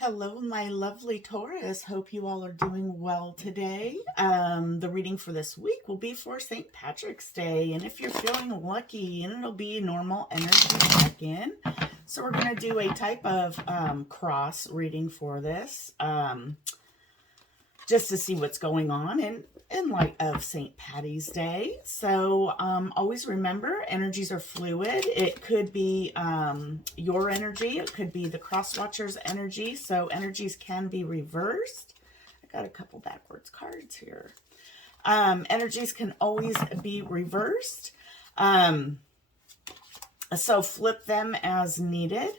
Hello, my lovely Taurus. Hope you all are doing well today. The reading for this week will be for St. Patrick's Day. And if you're feeling lucky, and it'll be normal energy check-in. So we're going to do a type of cross reading for this. Just to see what's going on in light of St. Patty's Day. So always remember, energies are fluid. It could be your energy. It could be the cross watcher's energy. So energies can be reversed. I got a couple backwards cards here. Energies can always be reversed. So flip them as needed.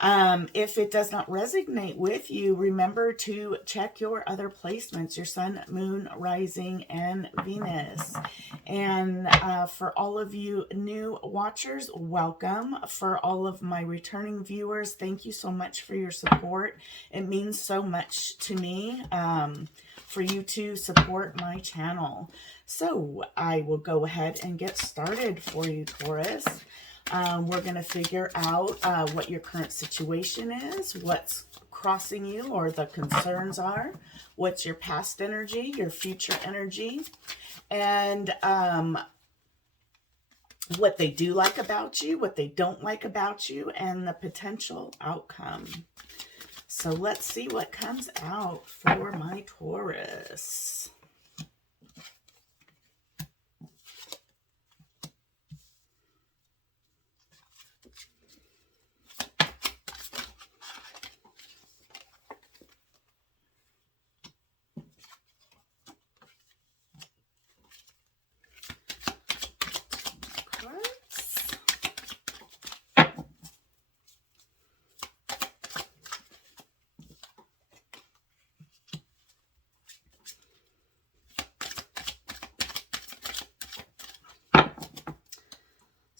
If it does not resonate with you, remember to check your other placements, your sun, moon, rising, and Venus. And for all of you new watchers, welcome. For all of my returning viewers, thank you so much for your support. It means so much to me for you to support my channel. So I will go ahead and get started for you, Taurus. We're going to figure out what your current situation is, what's crossing you or the concerns are, what's your past energy, your future energy, and what they do like about you, what they don't like about you, and the potential outcome. So let's see what comes out for my Taurus.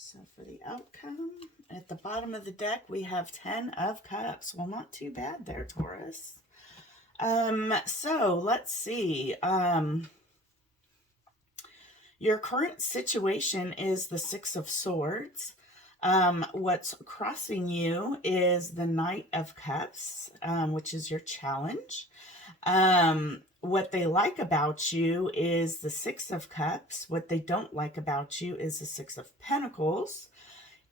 So for the outcome, at the bottom of the deck, we have 10 of Cups. Well, not too bad there, Taurus. So let's see. Your current situation is the Six of Swords. What's crossing you is the Knight of Cups, which is your challenge. What they like about you is the Six of Cups. What they don't like about you is the Six of Pentacles.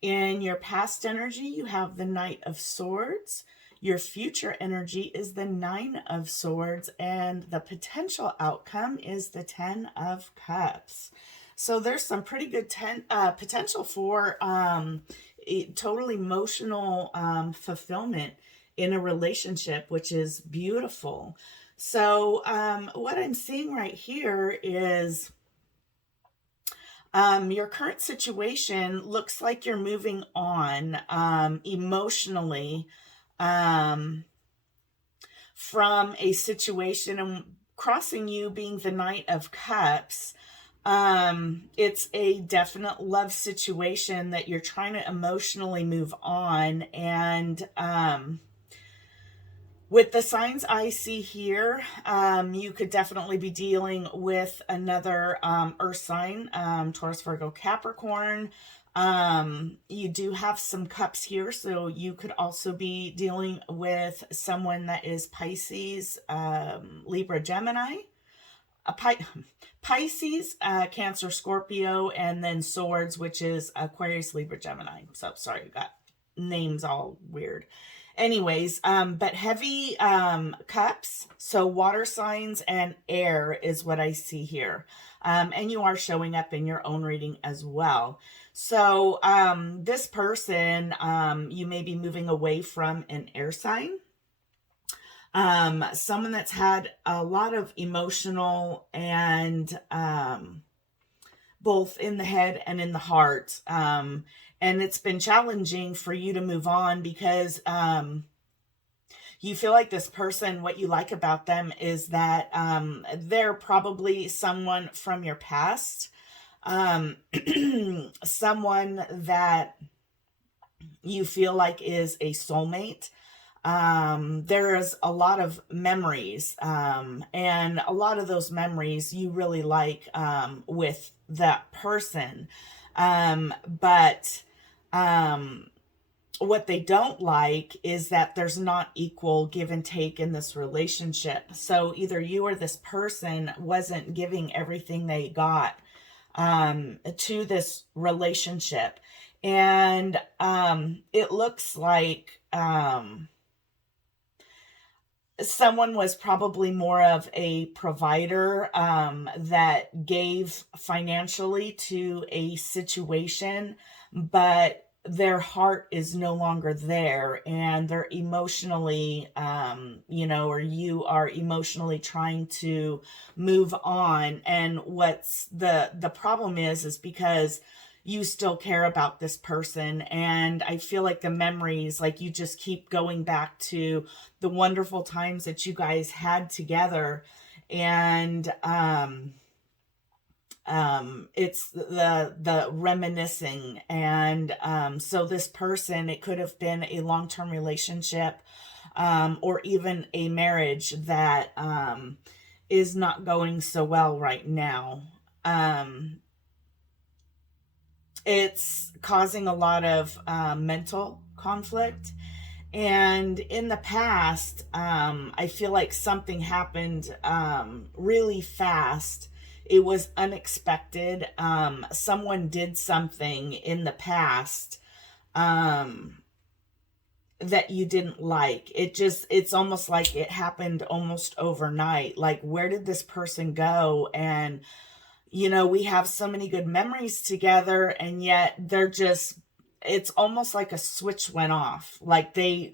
In your past energy, you have the Knight of Swords. Your future energy is the Nine of Swords, and the potential outcome is the Ten of Cups. So there's some pretty good potential for total emotional fulfillment in a relationship, which is beautiful. So what I'm seeing right here is your current situation looks like you're moving on emotionally from a situation, and crossing you being the Knight of Cups. It's a definite love situation that you're trying to emotionally move on. And with the signs I see here, you could definitely be dealing with another earth sign, Taurus, Virgo, Capricorn. You do have some cups here, so you could also be dealing with someone that is Pisces, Libra, Gemini, Pisces, Cancer, Scorpio, and then Swords, which is Aquarius, Libra, Gemini. So sorry, you got names all weird. Anyways, but heavy cups, so water signs and air is what I see here. And you are showing up in your own reading as well. So this person, you may be moving away from an air sign. Someone that's had a lot of emotional and both in the head and in the heart. And it's been challenging for you to move on because you feel like this person, what you like about them is that they're probably someone from your past, someone that you feel like is a soulmate. There's a lot of memories, and a lot of those memories you really like with that person. But what they don't like is that there's not equal give and take in this relationship. So either you or this person wasn't giving everything they got to this relationship. And it looks like someone was probably more of a provider that gave financially to a situation, but their heart is no longer there, and they're emotionally, or you are emotionally trying to move on. And what's the problem is because you still care about this person. And I feel like the memories, like you just keep going back to the wonderful times that you guys had together. And it's the reminiscing. And so this person, it could have been a long-term relationship, or even a marriage that is not going so well right now. It's causing a lot of mental conflict. And in the past, I feel like something happened really fast. It was unexpected. Someone did something in the past that you didn't like. It's almost like it happened almost overnight. Like, where did this person go? And we have so many good memories together, and yet it's almost like a switch went off. Like they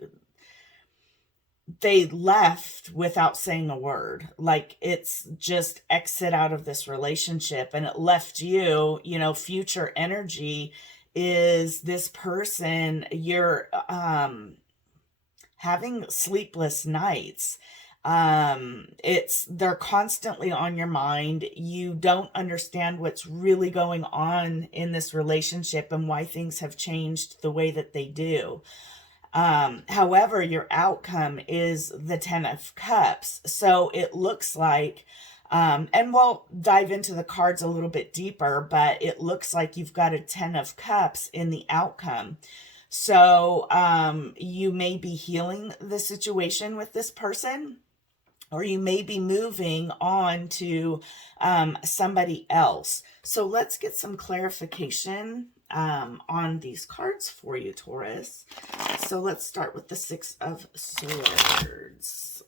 left without saying a word. Like, it's just exit out of this relationship, and it left you, future energy is this person. You're having sleepless nights. They're constantly on your mind. You don't understand what's really going on in this relationship and why things have changed the way that they do. However, your outcome is the 10 of Cups. So it looks like, and we'll dive into the cards a little bit deeper, but it looks like you've got a 10 of Cups in the outcome. So you may be healing the situation with this person, or you may be moving on to somebody else. So let's get some clarification on these cards for you, Taurus. So let's start with the 6 of Swords.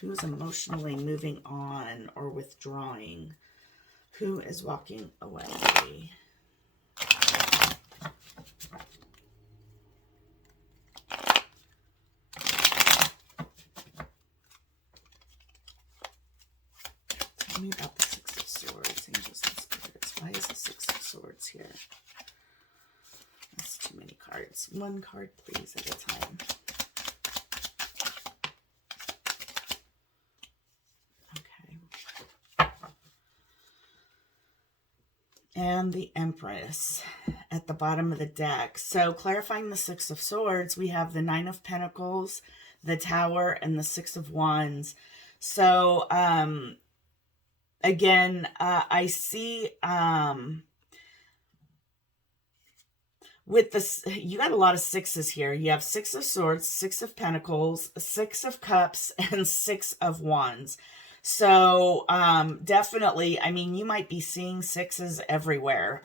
Who's emotionally moving on or withdrawing? Who is walking away? Tell me about the 6 of Swords. Angels and Spirits. Why is the 6 of Swords here? That's too many cards. One card, please, at a time. Okay. And the Empress at the bottom of the deck. So clarifying the 6 of Swords, we have the 9 of Pentacles, the Tower, and the 6 of Wands. So, again, I see, with this, you got a lot of sixes here. You have 6 of Swords, 6 of Pentacles, 6 of Cups, and 6 of Wands. So, definitely, I mean, you might be seeing sixes everywhere.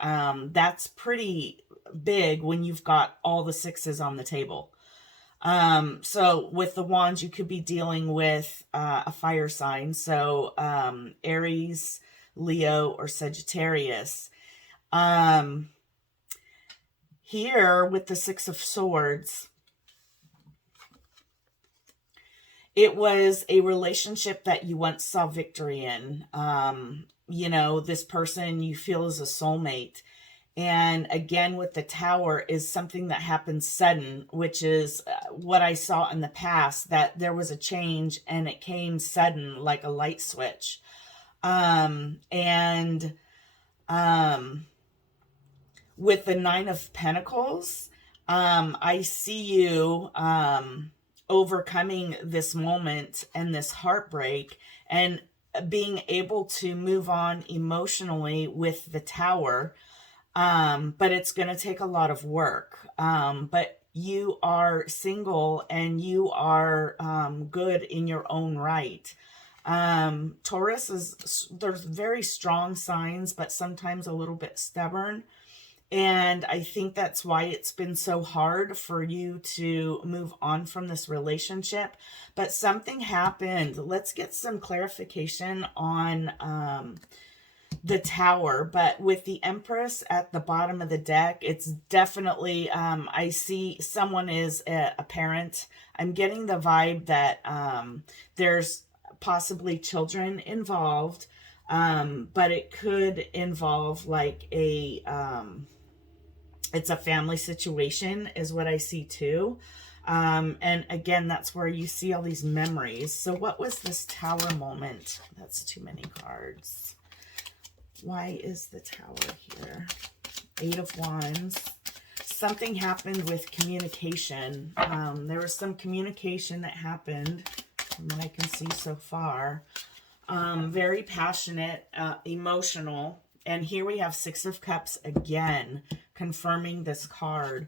That's pretty big when you've got all the sixes on the table. So with the Wands, you could be dealing with a fire sign. So Aries, Leo, or Sagittarius. Here with the 6 of Swords, it was a relationship that you once saw victory in. This person you feel is a soulmate. And again, with the Tower is something that happens sudden, which is what I saw in the past, that there was a change and it came sudden, like a light switch. With the 9 of Pentacles, I see you overcoming this moment and this heartbreak and being able to move on emotionally with the Tower. But it's going to take a lot of work. But you are single and you are good in your own right. Taurus there's very strong signs, but sometimes a little bit stubborn. And I think that's why it's been so hard for you to move on from this relationship. But something happened. Let's get some clarification on the Tower. But with the Empress at the bottom of the deck, it's definitely, I see someone is a parent. I'm getting the vibe that there's possibly children involved, but it could involve like it's a family situation is what I see too. And again, that's where you see all these memories. So what was this Tower moment? That's too many cards. Why is the Tower here? 8 of Wands. Something happened with communication. There was some communication that happened from what I can see so far. Very passionate, emotional. And here we have 6 of Cups again, confirming this card.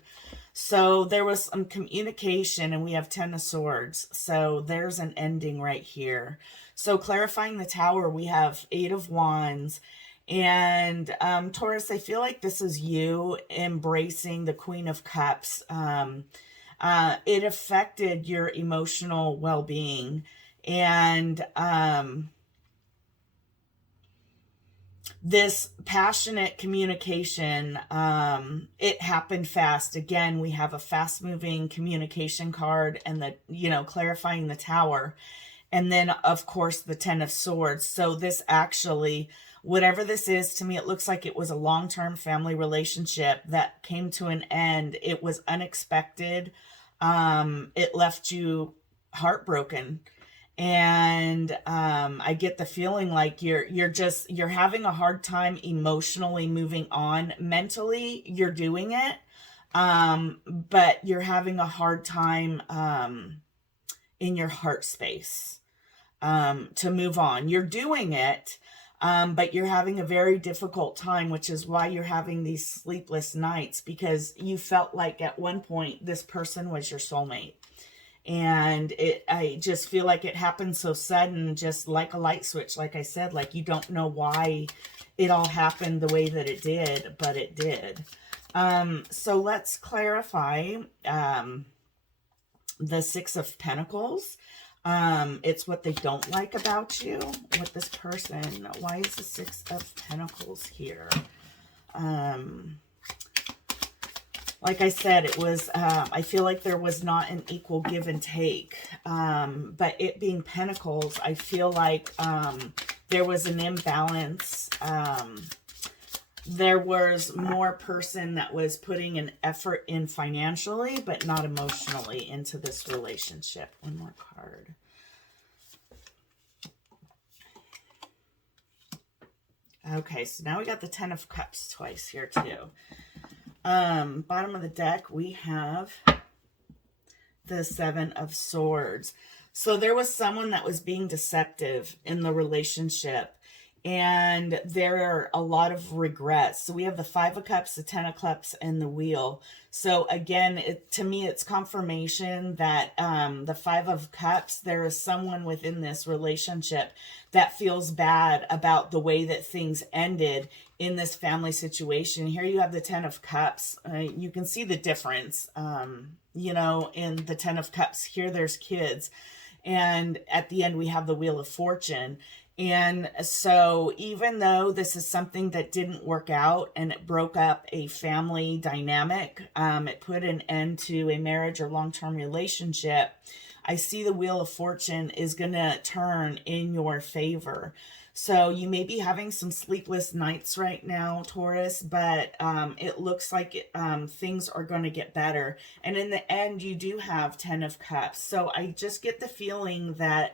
So there was some communication, and we have 10 of Swords. So there's an ending right here. So clarifying the Tower, we have 8 of Wands. And Taurus, I feel like this is you embracing the Queen of Cups. It affected your emotional well-being. And this passionate communication, it happened fast. Again, we have a fast-moving communication card and the, clarifying the Tower. And then, of course, the 10 of Swords. So this actually, whatever this is, to me, it looks like it was a long-term family relationship that came to an end. It was unexpected. It left you heartbroken. And I get the feeling like you're having a hard time emotionally moving on. Mentally, you're doing it, but you're having a hard time in your heart space to move on. You're doing it, but you're having a very difficult time, which is why you're having these sleepless nights, because you felt like at one point this person was your soulmate. And I just feel like it happened so sudden, just like a light switch. Like I said, like you don't know why it all happened the way that it did, but it did. So let's clarify the 6 of Pentacles. It's what they don't like about you with this person. Why is the 6 of Pentacles here? Like I said, it was, I feel like there was not an equal give and take. But it being Pentacles, I feel like there was an imbalance. There was more person that was putting an effort in financially, but not emotionally into this relationship. One more card. Okay, so now we got the 10 of Cups twice here too. Bottom of the deck, we have the 7 of Swords. So there was someone that was being deceptive in the relationship, and there are a lot of regrets. So we have the 5 of Cups, the 10 of Cups, and the Wheel. So again, to me, it's confirmation that the 5 of Cups, there is someone within this relationship that feels bad about the way that things ended in this family situation. Here you have the 10 of Cups. You can see the difference, in the 10 of Cups. Here there's kids. And at the end, we have the Wheel of Fortune. And so even though this is something that didn't work out and it broke up a family dynamic, it put an end to a marriage or long-term relationship, I see the Wheel of Fortune is going to turn in your favor. So you may be having some sleepless nights right now, Taurus, but it looks like things are going to get better. And in the end, you do have 10 of Cups. So I just get the feeling that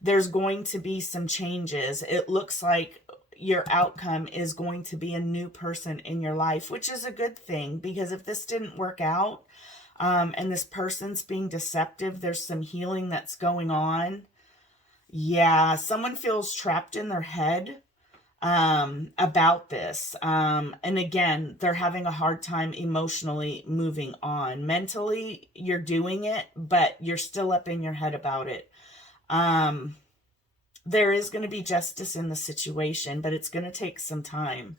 there's going to be some changes. It looks like your outcome is going to be a new person in your life, which is a good thing, because if this didn't work out and this person's being deceptive, there's some healing that's going on. Yeah, someone feels trapped in their head. about this. And again, they're having a hard time emotionally moving on. Mentally, you're doing it, but you're still up in your head about it. There is going to be justice in the situation, but it's going to take some time.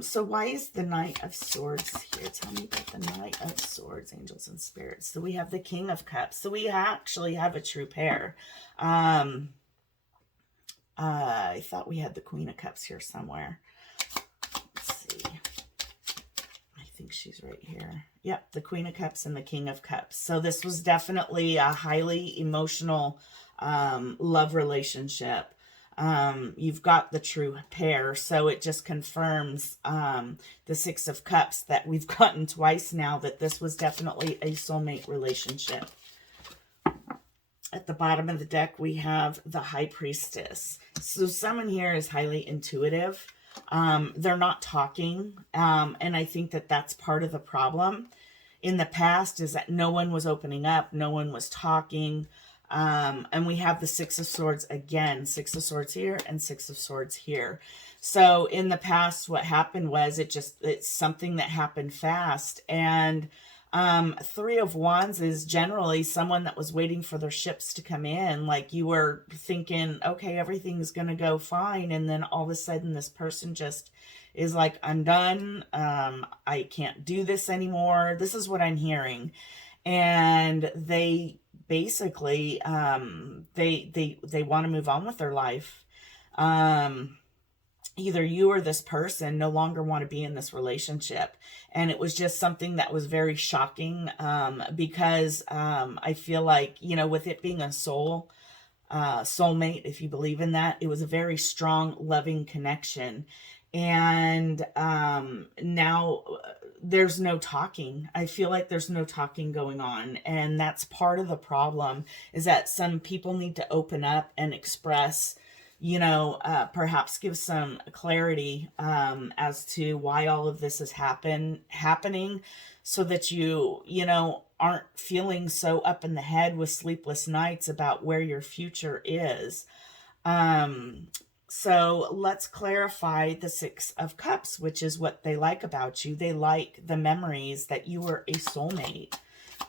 So why is the Knight of Swords here? Tell me about the Knight of Swords, angels and spirits. So we have the King of Cups. So we actually have a true pair. I thought we had the Queen of Cups here somewhere. Let's see. I think she's right here. Yep, the Queen of Cups and the King of Cups. So this was definitely a highly emotional love relationship. You've got the true pair, so it just confirms the Six of Cups that we've gotten twice now, that this was definitely a soulmate relationship. At the bottom of the deck, we have the High Priestess. So someone here is highly intuitive. They're not talking, and I think that that's part of the problem in the past, is that no one was opening up, no one was talking. And we have the Six of Swords again, Six of Swords here and Six of Swords here. So in the past, what happened was it's something that happened fast. And Three of Wands is generally someone that was waiting for their ships to come in. Like you were thinking, okay, everything's going to go fine. And then all of a sudden this person just is like, I'm done. I can't do this anymore. This is what I'm hearing. And they basically, they want to move on with their life. Either you or this person no longer want to be in this relationship. And it was just something that was very shocking, because I feel like, you know, with it being a soulmate, if you believe in that, it was a very strong, loving connection. And now there's no talking. I feel like there's no talking going on. And that's part of the problem, is that some people need to open up and express, you know, perhaps give some clarity as to why all of this is happening, so that you know, aren't feeling so up in the head with sleepless nights about where your future is. So let's clarify the Six of Cups, which is what they like about you. They like the memories that you were a soulmate.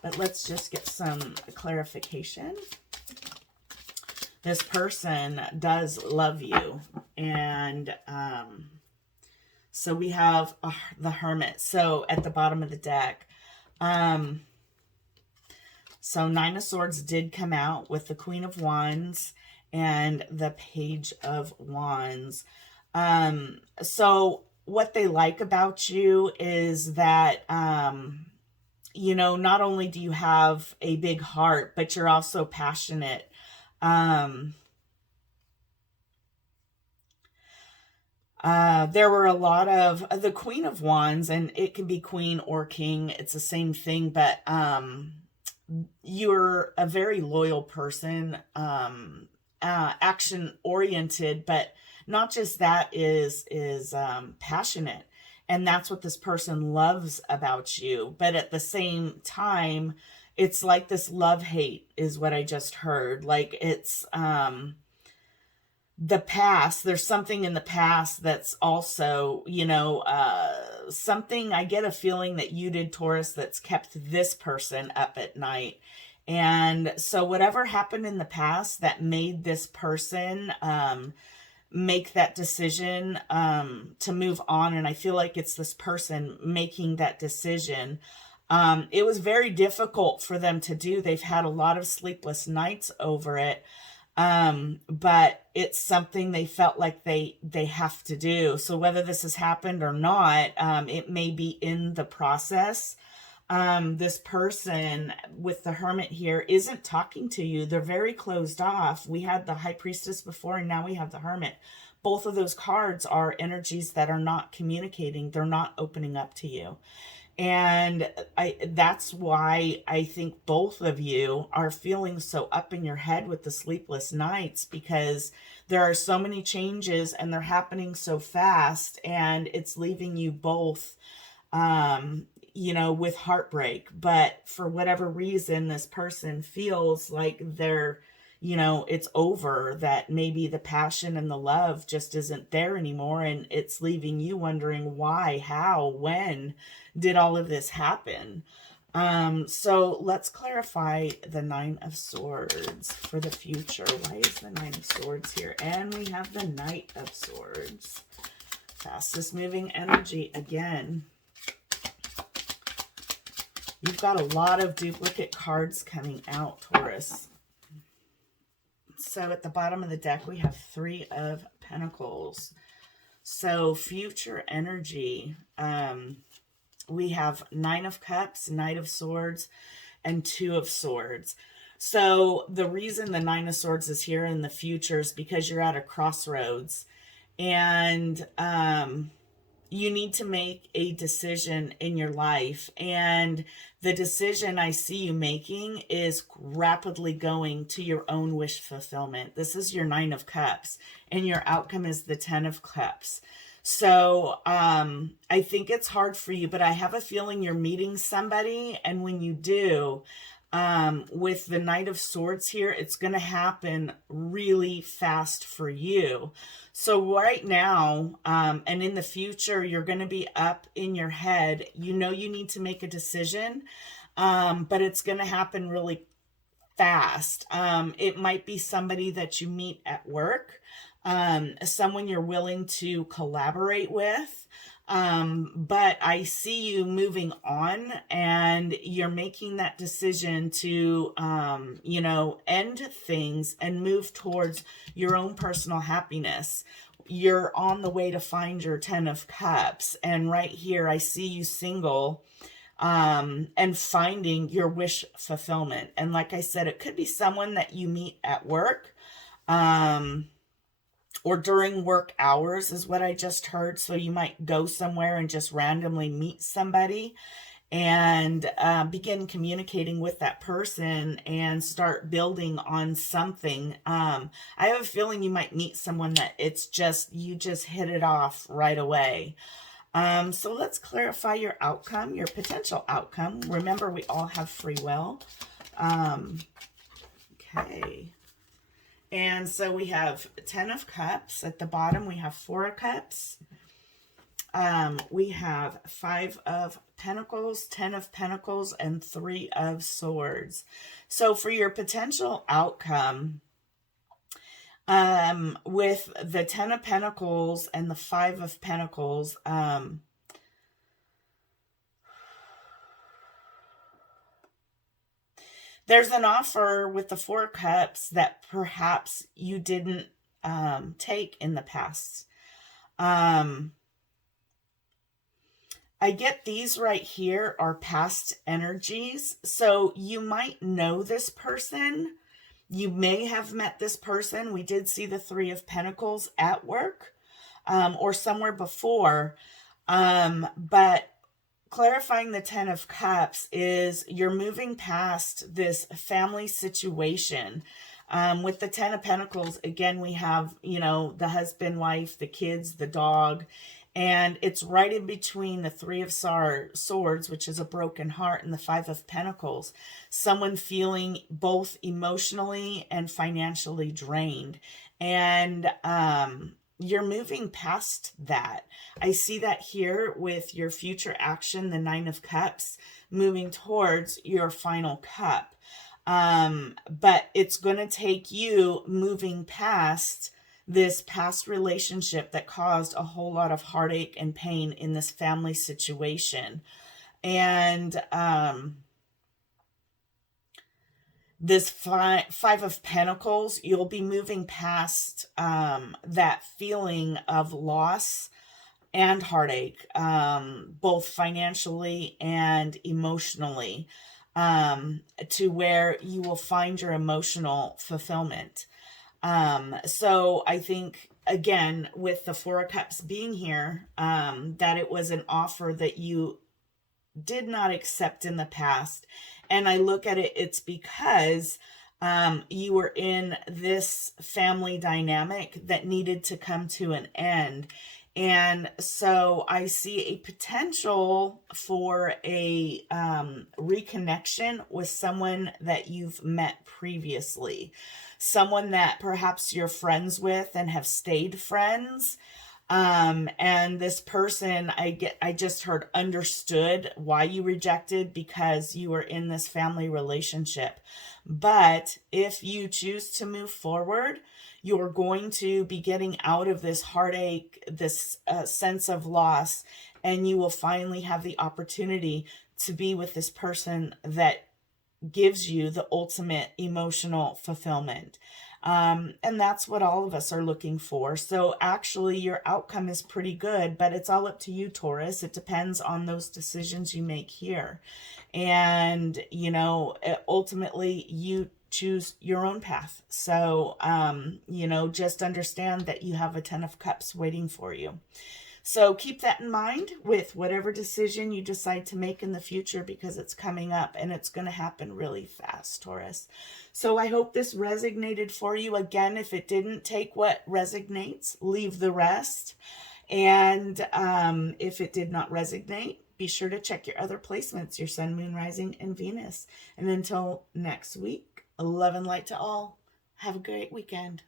But let's just get some clarification. This person does love you. And so we have the Hermit. So at the bottom of the deck. So Nine of Swords did come out with the Queen of Wands and the Page of Wands. So what they like about you is that, you know, not only do you have a big heart, but you're also passionate. There were a lot of the Queen of Wands, and it can be queen or king. It's the same thing, but you're a very loyal person, action oriented, but not just that, is passionate. And that's what this person loves about you. But at the same time, it's like this love-hate is what I just heard. Like it's the past. There's something in the past that's also, you know, something, I get a feeling that you did, Taurus, that's kept this person up at night. And so whatever happened in the past that made this person make that decision to move on, and I feel like it's this person making that decision. It was very difficult for them to do. They've had a lot of sleepless nights over it. But it's something they felt like they have to do. So whether this has happened or not, it may be in the process. This person with the Hermit here isn't talking to you. They're very closed off. We had the High Priestess before, and now we have the Hermit. Both of those cards are energies that are not communicating. They're not opening up to you. And that's why I think both of you are feeling so up in your head with the sleepless nights, because there are so many changes and they're happening so fast, and it's leaving you both, you know, with heartbreak. But for whatever reason, this person feels like they're, you know, it's over, that maybe the passion and the love just isn't there anymore. And it's leaving you wondering why, how, when did all of this happen? So let's clarify the Nine of Swords for the future. Why is the Nine of Swords here? And we have the Knight of Swords. Fastest moving energy again. You've got a lot of duplicate cards coming out, Taurus. So at the bottom of the deck, we have Three of Pentacles. So future energy, we have Nine of Cups, Knight of Swords, and Two of Swords. So the reason the Nine of Swords is here in the future is because you're at a crossroads, and you need to make a decision in your life. And the decision I see you making is rapidly going to your own wish fulfillment. This is your Nine of Cups, and your outcome is the Ten of Cups. So I think it's hard for you, but I have a feeling you're meeting somebody. And when you do, with the Knight of Swords here, it's going to happen really fast for you. So right now, and in the future, you're going to be up in your head. You know you need to make a decision, but it's going to happen really fast. It might be somebody that you meet at work, someone you're willing to collaborate with. But I see you moving on, and you're making that decision to, you know, end things and move towards your own personal happiness. You're on the way to find your Ten of Cups. And right here, I see you single, and finding your wish fulfillment. And like I said, it could be someone that you meet at work, or during work hours is what I just heard. So you might go somewhere and just randomly meet somebody and begin communicating with that person and start building on something. I have a feeling you might meet someone that it's just, you just hit it off right away. So let's clarify your outcome, your potential outcome. Remember, we all have free will. Okay. And so we have Ten of Cups. At the bottom, we have Four of Cups. We have Five of Pentacles, Ten of Pentacles, and Three of Swords. So for your potential outcome, with the Ten of Pentacles and the Five of Pentacles, there's an offer with the Four of Cups that perhaps you didn't take in the past. I get these right here are past energies. So you might know this person. You may have met this person. We did see the Three of Pentacles at work, or somewhere before. But clarifying the Ten of Cups is you're moving past this family situation. With the Ten of Pentacles, again, we have, you know, the husband, wife, the kids, the dog, and it's right in between the Three of Swords, which is a broken heart, and the Five of Pentacles. Someone feeling both emotionally and financially drained. And you're moving past that. I see that here with your future action, the Nine of Cups, moving towards your final cup. But it's going to take you moving past this past relationship that caused a whole lot of heartache and pain in this family situation. And this Five of Pentacles, you'll be moving past that feeling of loss and heartache, both financially and emotionally, to where you will find your emotional fulfillment. So I think, again, with the Four of Cups being here, that it was an offer that you did not accept in the past. And I look at it, it's because you were in this family dynamic that needed to come to an end. And so I see a potential for a reconnection with someone that you've met previously, someone that perhaps you're friends with and have stayed friends. And this person, I just heard, understood why you rejected, because you were in this family relationship. But if you choose to move forward, you're going to be getting out of this heartache, this sense of loss, and you will finally have the opportunity to be with this person that gives you the ultimate emotional fulfillment. And that's what all of us are looking for. So actually, your outcome is pretty good, but it's all up to you, Taurus. It depends on those decisions you make here. And, ultimately, you choose your own path. So, just understand that you have a 10 of Cups waiting for you. So keep that in mind with whatever decision you decide to make in the future, because it's coming up and it's going to happen really fast, Taurus. So I hope this resonated for you. Again, if it didn't, take what resonates, leave the rest. And if it did not resonate, be sure to check your other placements, your Sun, Moon, Rising, and Venus. And until next week, love and light to all. Have a great weekend.